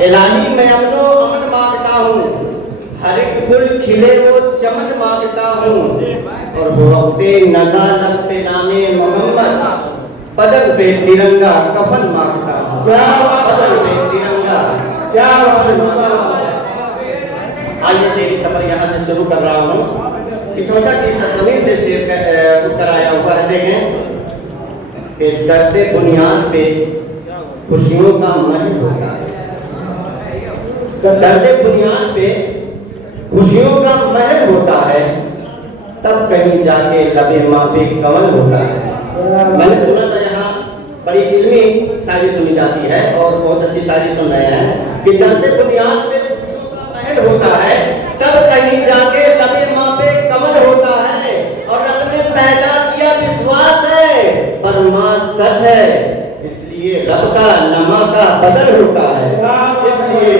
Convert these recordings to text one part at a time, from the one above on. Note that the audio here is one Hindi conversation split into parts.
इलाही मैं अमनो अमन मांगता हूँ, हर एक गुल खिले वो चमन मांगता हूँ, और वो वक्ते नज़ा लगते नामे मोहम्मद बदन पे तिरंगा कफन मांगता हूँ। बदन पे तिरंगा क्या आइए शेर सफर यहाँ से शुरू कर रहा हूँ कि सोचा कि सतवीं से शेर का उत्तर आया हुआ है। देखें कि दर्दे बुनियाद पे खुशियों का महल होता है, दर्दे बुनियाद पे खुशियों का महल होता है, तब कहीं जाके लबे माँ पे कमल होता है। मैंने सुना था यहाँ बड़ी इल्मी शायरी सुनी जाती है और बहुत अच्छी शायरी सुन रहे हैं कि दर्दे बुनियाद पे खुशियों का महल होता है, तब कहीं जाके लबे माँ पे कमल होता है, और रब ने पैदा किया विश्वास है पर माँ सच है, इसलिए रब का नमा का बदल होता है, इसलिए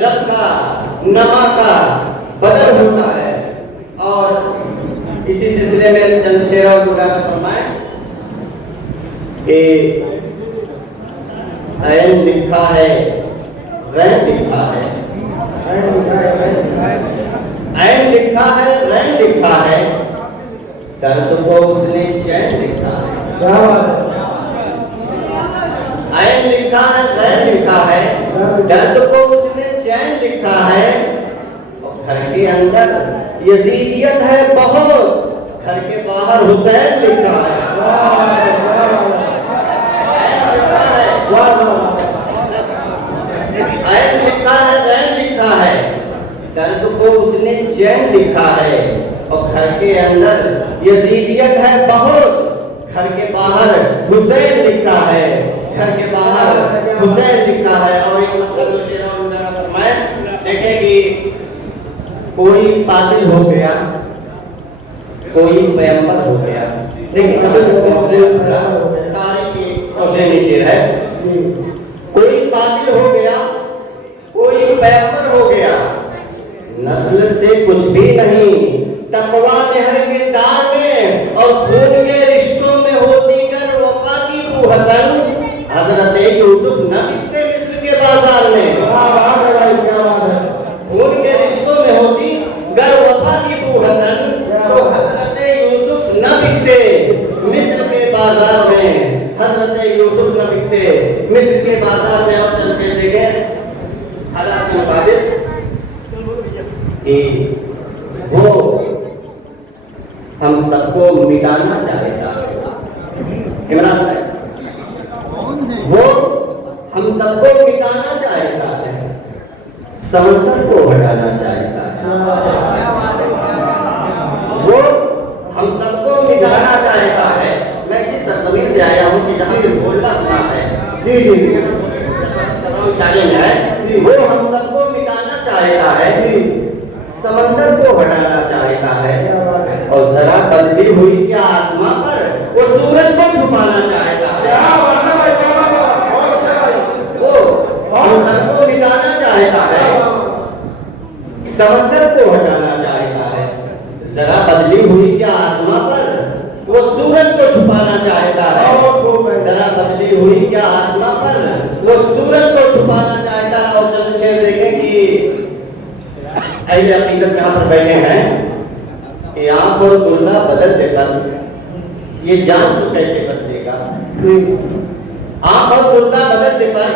रब का नमा का बदल होता है। और इसी सिलसिले में चंद शेर और मुराद फरमाए कि ऐन लिखा है रैन लिखा है, ऐन लिखा है रैन लिखा है, दर्द को उसने चैन लिखा है। ऐन लिखा है रैन लिखा है, दर्द को उसने चैन लिखा है, और घर के अंदर यजीदियत है बहुत, घर के बाहर हुसैन लिखा है। ऐन लिखा है रैन लिखा है, दर्द को उसने चैन लिखा है, और घर के अंदर यजीदियत है बहुत, घर के बाहर हुसैन लिखा है, घर के बाहर हुसैन लिखा है। और एक मतलब शेर देखें कि कोई कातिल हो गया, कोई पैगंबर हो गया। देखिए शेर है, कोई कातिल हो गया, कोई पैगंबर हो गया, नस्ल से कुछ भी नहीं, तकवा में है किरदार में, और खून के रिश्तों में होती कर वफा की बू हसन, हजरत यूसुफ न बिकते मिस्र के बाजार में। खून के रिश्तों में होती गर वफा की बू हसन, तो हजरत यूसुफ न बिकते मिस्र के बाजार में, हजरत यूसुफ न बिकते मिस्र के बाजार में। और चल से देखें हालात के मुताबिक कि वो हम सबको मिटाना चाहेगा, इमरान भाई, वो हम सबको मिटाना चाहता है, समंदर को हटाना चाहता है, वो हम सबको मिटाना चाहता है। मैं इसी सरजमीन से आया हूँ कि जहाँ भी बोलना अपना है, जी जी शायरी में है, वो हम सबको मिटाना चाहता है, समंदर को हटाना चाहता है, और जरा बदली हुई क्या आसमां पर वो सूरज को छुपाना चाहता है। वो हम सबको मिटाना चाहता है, समंदर को हटाना चाहता है, जरा बदली हुई क्या आसमां पर वो सूरज को छुपाना चाहता है, जरा बदली हुई क्या आसमां पर वो सूरज को छुपाना चाहता है। और चंद शेर देखें कि अहले अकीदत यहाँ पर बैठे हैं कि आंख और दुल्हा बदल देकर ये जान तो कैसे बदलेगा, आंख और दुल्हा बदल देकर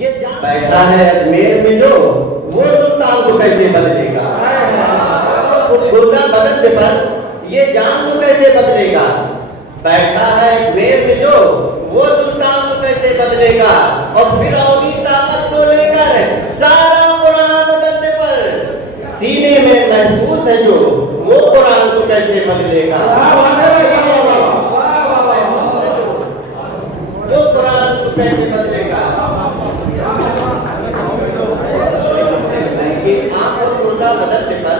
ये जान, बैठा है अजमेर में जो वो सुल्तान को कैसे बदलेगा, उस दुल्हा बदल देकर ये जान तो कैसे बदलेगा, बैठा है अजमेर में जो वो सुल्तान को कैसे बदलेगा, और फिर औनी ताकत को लेकर सारा कुरान बदलने पर सीने में महफूज है जो वो कुरान को कैसे बदलेगा, जो कुरान को कैसे बदलेगा। आंख और दुल्हा बदलने पर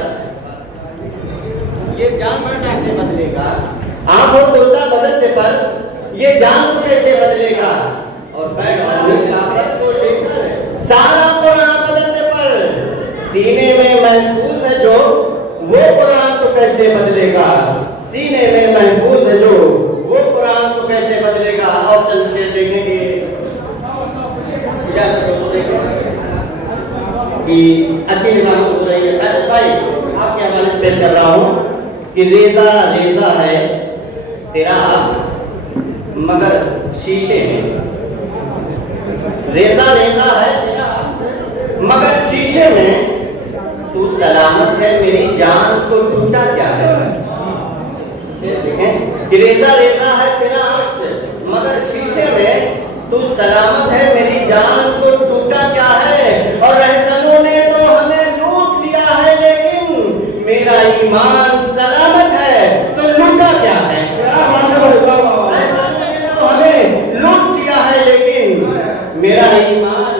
ये जान कैसे बदलेगा, आंख और दुल्हा बदलने पर ये जान कैसे बदलेगा, और बैठा को लेकर सारा कुरान बदलने पर सीने में महफूज है जो वो कुरान को कैसे बदलेगा, सीने में महफूज है जो वो कुरान को कैसे बदलेगा। और चंद शेर देखेंगे, इजाजत हो तो देखें। कि अच्छी निगाह में गुजरेंगे। साजिद भाई आपके हवाले से पेश कर रहा हूँ कि रेजा रेजा है तेरा अक्स मगर शीशे में, रेजा रेजा है तेरा अक्स मगर शीशे में, तू सलामत है मेरी जान को टूटा क्या है। देखें कि रेजा रेजा है तेरा अक्स मगर शीशे में, तू सलामत है मेरी जान को टूटा क्या है। और रहज़नों ने तो हमें लूट लिया है लेकिन मेरा ईमान सलामत है तो लूटा क्या है। रहज़नों ने तो हमें लूट लिया है लेकिन मेरा ईमान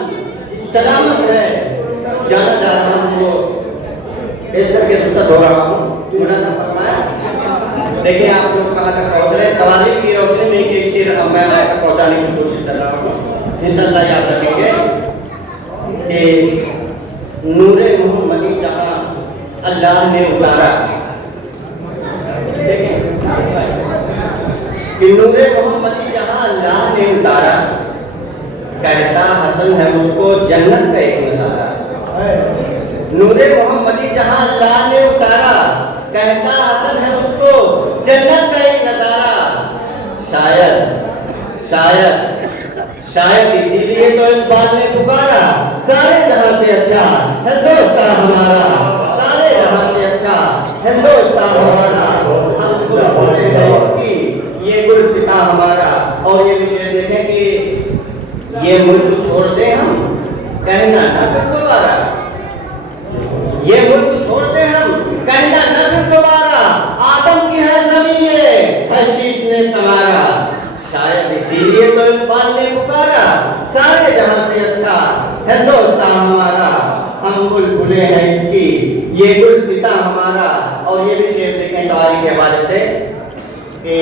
सलामत है। जाना जा रहा हूँ तो इस करके दूसरा दोहरा रहा हूँ। मुनादा फरमाया, देखिए आप लोग कहाँ तक पहुँच रहे हैं। तवारीख की रोशनी में एक शेर मैं तक पहुँचाने की कोशिश कर रहा हूँ। इंशाअल्लाह याद रखेंगे कि नूरे मोहम्मदी जहाँ अल्लाह ने उतारा, देखिए कि नूरे मोहम्मदी जहाँ अल्लाह ने उतारा, कहता हसन है उसको जन्नत का एक नजारा। नूरे मोहम्मदी जहाँ अल्लाह ने उतारा, कहता हसन है उसको जन्नत का एक नजारा। शायद शायद शायद इसीलिए तो इकबाल ने पुकारा, सारे जहां से अच्छा हिंदुस्तान हमारा, सारे जहां से अच्छा हिंदुस्तान हमारा। हम बोले इसकी ये गुलसिता हमारा। और ये विषय देखें कि ये मुल्क छोड़ दे हम, कहना न फिर दोबारा, ये मुल्क छोड़ दे हम, कहना न फिर दोबारा। आदम की है जमीन में हर शीश ने समारा, शायद इसीलिए तो इकबाल ने पुकारा, सारे जहां से अच्छा हिंदुस्तान हमारा। हम बुलबुले हैं इसकी ये गुलसिता हमारा। और ये भी शेर देखें तवारीख के हवाले से कि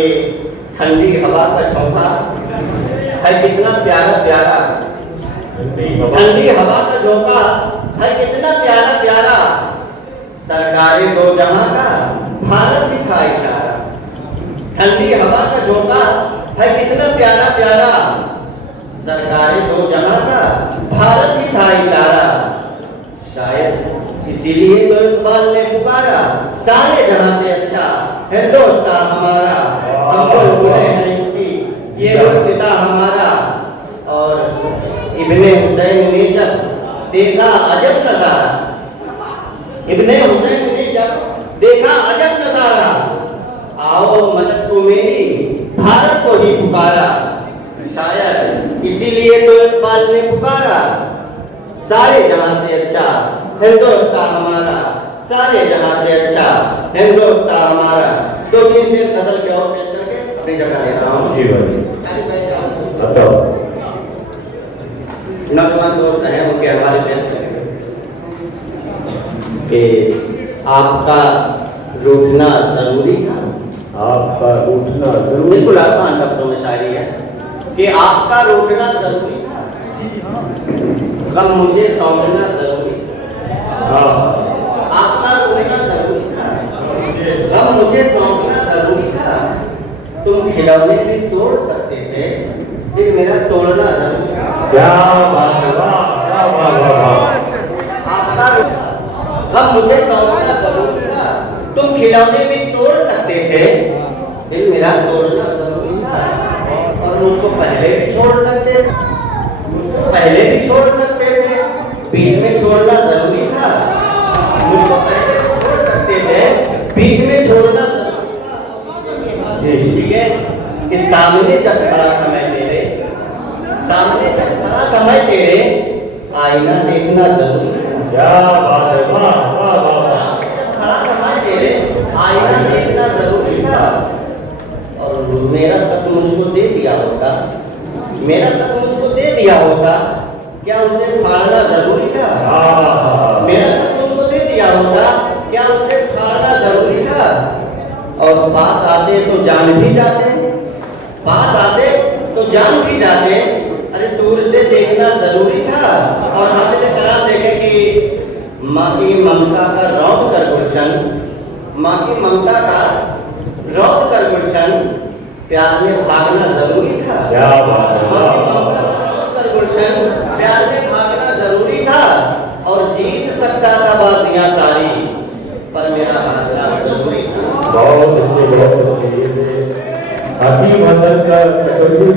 ठंडी हवा का झोंका है कितना प्यारा प्यारा, ठंडी हवा का झोंका है कितना प्यारा प्यारा, सरकारे दो जहां का भारत दिखा इशारा। ठंडी हवा का झोंका है कितना प्यारा प्यारा, सरकारे दो जहां का भारत दिखा इशारा। शायद इसीलिए तो इकबाल ने पुकारा, सारे जहां से अच्छा हिंदुस्तान हमारा। हम बुलबुले हैं इसकी ये गुलसिता हमारा। और इब्ने हुसैन ने जब देखा अजब नजारा, इब्ने हुसैन ने जब देखा अजब नजारा, आओ मदद को मेरी भारत को ही पुकारा। शायद इसीलिए तो इकबाल ने पुकारा, सारे जहां से अच्छा हिंदुस्तान हमारा, सारे जहां से अच्छा हिंदुस्तान हमारा। दो तीन शेर गजल के और पेश करके अपनी जगह ले रहा हूँ। जी भाई नौजवान दोस्त हैं उनके हवाले पेश करेंगे कि आपका रूठना जरूरी था। आपका उठना जरूरी, बिल्कुल आसान लफ्जों में शायरी है कि आपका रूठना जरूरी था, गम मुझे सौंपना जरूरी था। आपका रूठना जरूरी था, गम मुझे सौंपना जरूरी था। तुम खिलौने भी तोड़ सकते थे, लेकिन मेरा तोड़ना जरूरी था। क्या बात है, क्या बात है। आपका गम मुझे सौंपना जरूरी था, तुम खिलौने भी तोड़ सकते थे, लेकिन मेरा तोड़ना जरूरी था। और मुझको पहले भी छोड़ सकते थे, पहले भी छोड़ सकते थे, बीच में छोड़ना जरूरी था। मुझको पहले भी छोड़ सकते थे, बीच में छोड़ना जरूरी था। ठीक है कि सामने जब खड़ा था मैं तेरे, सामने जब खड़ा था मैं तेरे, आईना देखना जरूरी था। क्या बात है, वाह वाह वाह। खड़ा था मैं तेरे, आईना देखना जरूरी था। और मेरा तक मुझको दे दिया होता, मेरा तक मुझको दे दिया होता, क्या उसे फाड़ना जरूरी था। मेरा तक मुझको दे दिया होता, क्या उसे फाड़ना जरूरी था। और पास आते तो जान भी जाते, पास आते तो जान भी जाते, अरे दूर से देखना जरूरी था। और हासिल करार देखें कि माँ की ममता का रौद कर गुलशन, माँ की ममता का रौद कर गुलशन, प्यार में भागना जरूरी था। क्या बात है, माँ की ममता का रौद कर गुलशन, प्यार में भागना जरूरी था। और जीत सकता था बाजियां सारी, पर मेरा हाथला जरूरी था। बहुत अच्छे, बहुत अच्छे। हाथी मंडल का कटोरी